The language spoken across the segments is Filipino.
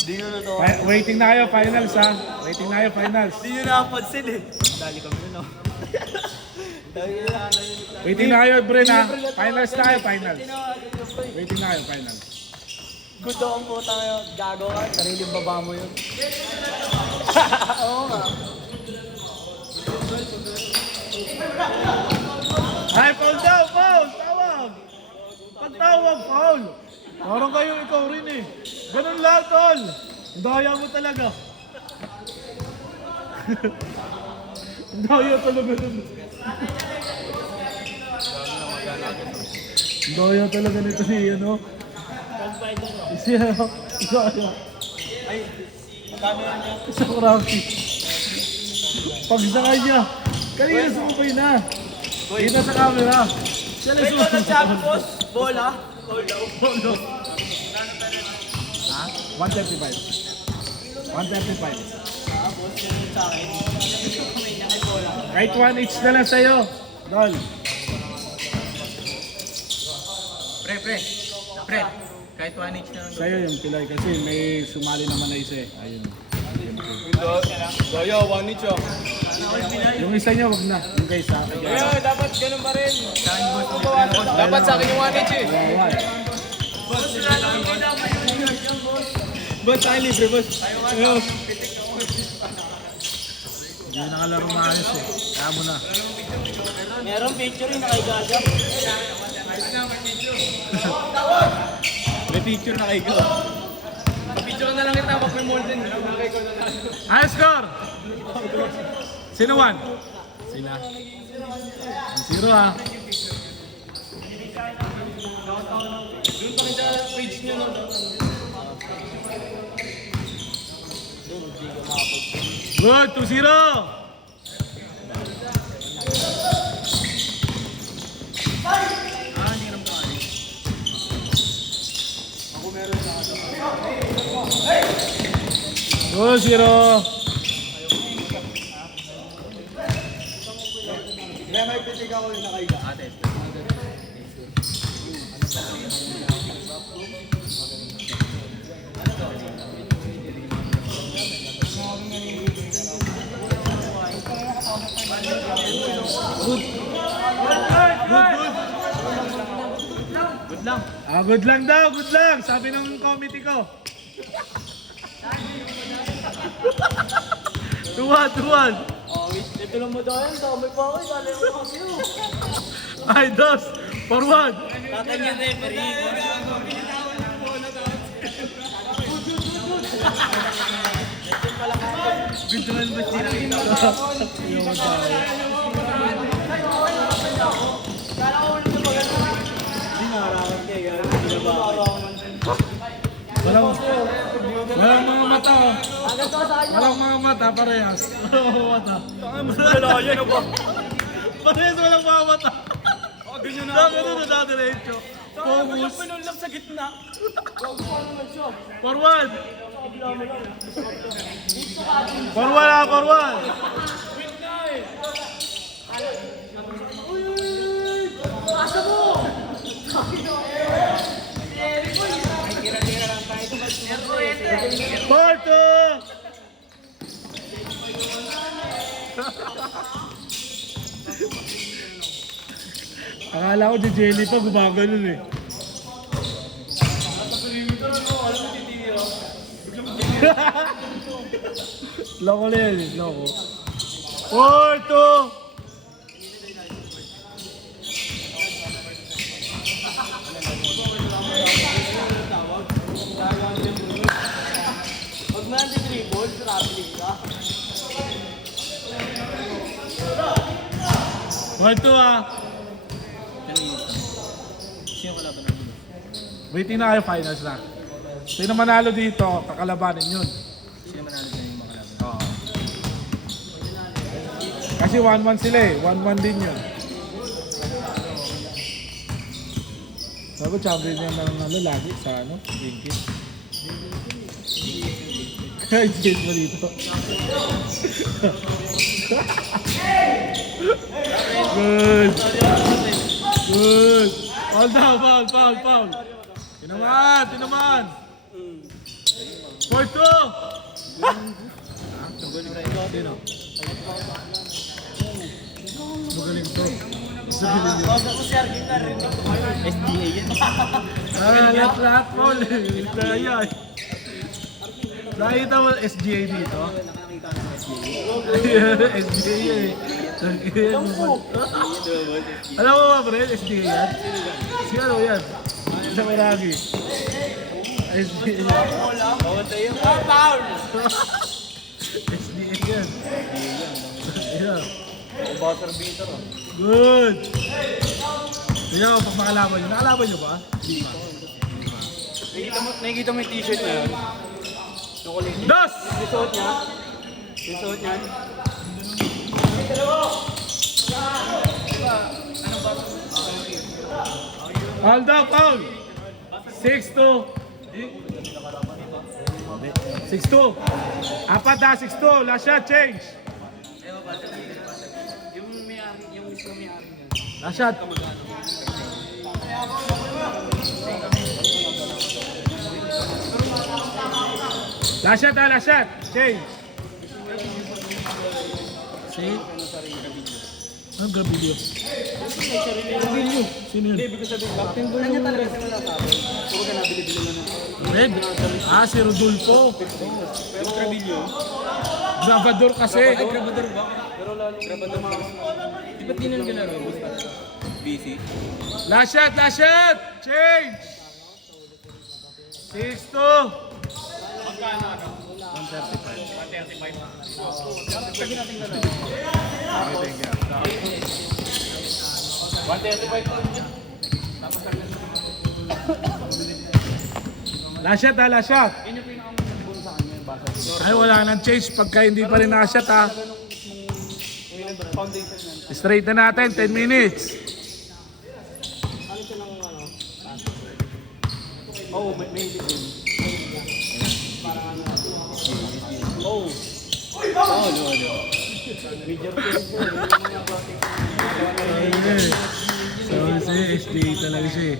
Hindi nyo na to. Waiting na kayo, finals ha. Waiting na kayo, finals. Hindi nyo nakapansin eh. Dali kami nun oh. Waiting na kayo, Bren ha. Finals na kayo, finals. Waiting na kayo, finals. Good daw ang puta ngayon. Gago ka. Sariling baba mo yun. Oo nga. Ay, foul daw, foul! Tawag! Pagtawag, foul! Parang kayo ikaw rin eh. Ganun lang, tol. Ang daya mo talaga. Ang daya talaga nun. Ang daya talaga nito si ano. Si ano. Ay, magkano yan niya? Sa Krafi. Pag sa kanya. Kanina sumubay na. Kita sa camera. Siya lang Wait, ito sumubay. sabi boss. Bola. Polo. Ha? 135. 135. Ah, boss, yun sa akin. May nakay bola. Kahit 1 each na lang sa'yo. Dol. Pre. Kahit 1 inch na lang. Sa'yo yung pilay kasi may sumali naman na isa eh. Ayun. Goyo, 1 inch oh. Yung isa niya wag na. Yung kay sa akin. Dapat ganun pa rin. Dapat sa akin yung 1 inch eh. Boss, sa akin libre, boss. Ayun. Hindi na nakalaro maayos eh. Kaya mo na. Meron picture yung nakaigaga. May picture na kayo. Picture na lang kita pag may molden. High score! Sino 1? Sila. 0 ah. Doon pa rin sa page nyo no. Good, 2-0! Good, 0! May pitig ako yung nakaiga. Good. Good lang. Ah, good lang daw, good lang. Sabi ng committee ko. 2-1. Oh, wait. Ito lang mo daw yan. Dami pa ako. Dali mo kasi yun. Ay, 2 for 1. Tatay yung referee. Bigyan ba sila kita? Sinarakan kayo. Walang mga mata oh. Walang mga mata, parehas. Walang mga mata. Mas malala yan ba? Parehas walang mga mata. Ganyan na Dami na nadadiretso. Focus. Pinulak sa gitna. For 1. For 1 ah, for 1. Asa mo? For 2. Akala ko di Jelly pa, gumaganon eh. Loko na yan, loko. 4-2! Pag nandi-dribble, traveling ka. 1-2 ah! Sino wala ba naman? Waiting na kayo, finals na. Sino manalo dito, kakalabanin yun. Sino manalo dyan yung mga laban? Oo. Kasi 1-1 sila eh, 1-1 din yun. Sabi champion niya ng lagi sa ano, Dinky. Ay, skate mo dito. Good. Good. Foul daw, foul. Tinaman, tinaman. 4-2. Sino? Magaling to. SDA yan. Lahat Paul. Kaya. Nakita mo SGA dito? SGA eh. Alam mo ba pre, SGA yan? Si ano yan? Sa Meragi. SGA yan. Foul! SGA yan. Yeah. Buzzer beater. Good! Kaya pag makalaban nyo, nakalaban nyo ba? Nakikita mo yung t-shirt na yun? Dos! Susuot niya? Susuot niya? Foul daw, foul! 6-2. 6-2. Apat na, 6-2. Last shot, change. Yung mismo may-ari niya. Last shot. Last shot, last shot. Change. See? Anong Grabilio? Grabilio? Sino yun? Ibig sabihin, Captain Bull niya talaga sa nasabi. Puro ka nabili-bili na ng Red? Ah, si Rodolfo. Pero Grabilio. Gravador kasi. Ay, Grabador ba? Pero lalo Grabador mga... Di ba't ginan ka na rin? Busy. Last shot, last shot. Change. 6-2. 135. Last shot ha, last shot. Ay, wala nang change pagka hindi pa rin naka-shot ha. Straight na natin, 10 minutes. Oh, may Oh. Oh, no. Major So, kasi SDA talaga siya eh.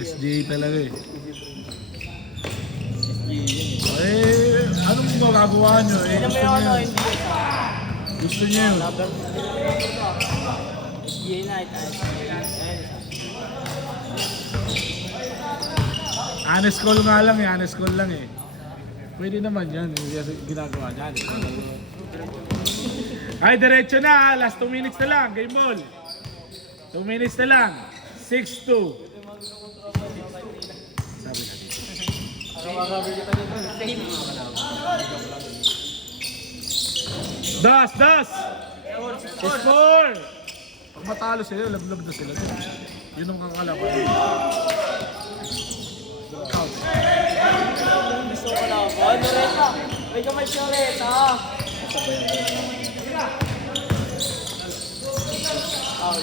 SDA talaga eh. Eh, anong magagawa nyo eh? Gusto nyo yun. Honest call nga lang eh, honest call lang eh. Pwede naman yan, ginagawa niya. Ay, diretso na ha. Last 2 minutes na lang, game ball. 2 minutes na lang. 6-2. Sabi natin. Das! 4! Pag matalo sila, laglag na sila. Yun ang kakalaban. Gusto ko lang. Ano Reta? May kamay siya Reta. Foul!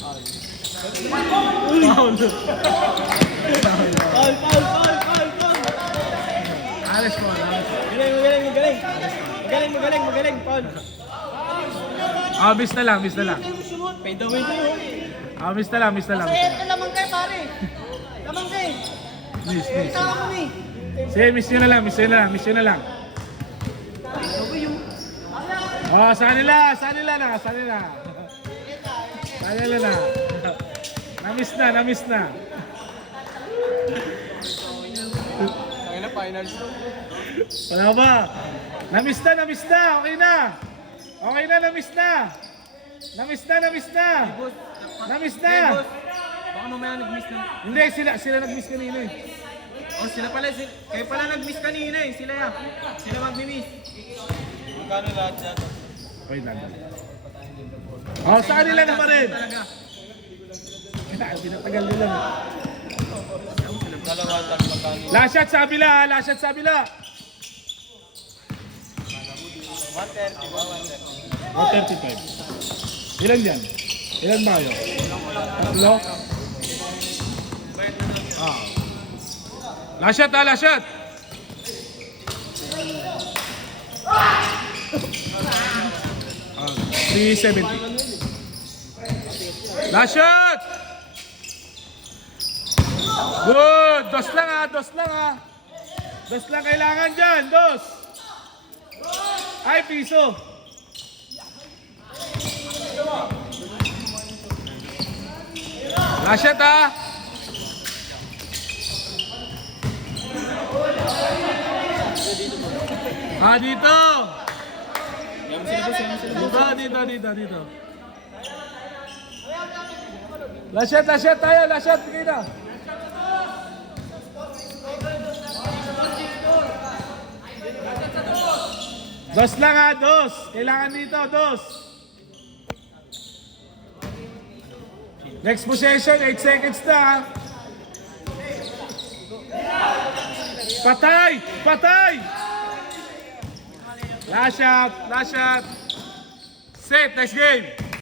Paul! Alis mo, alis mo. Magaling, Paul. Miss na lang. Fade away na yun. Miss na lang. Ito lamang kayo, pare. Lamang kayo. Miss. Tama mo ni. Sige, miss nyo na lang. Sa kanila na. Na-miss na. Tangina finals. Wala ba? Na-miss na. Okay na, na-miss na. Baka mamaya nag-miss na. Hindi, sila nag-miss kanina eh. Oh, sila pala. Kayo pala nag-miss kanina eh. Sila yan. Sila mag-miss. Magkano lahat yan? Wait lang. Sa kanila naman rin. Pinatagal nila. Kalawatan magkano? Last shot sa kabila. 135. Ilan yan? Ilan ba kayo? Tatlo? Last shot. 370. Last shot! Good! Dos lang ha, dos lang ha. Dos lang kailangan dyan, dos. Ay, piso. Last shot ha. Ah, dito. Dito. Last shot tayo, last shot. Bigay na. Dos lang ha, dos. Kailangan dito, dos. Next possession, 8 seconds na ha. Patay! Patay! Last shot. Set, next game.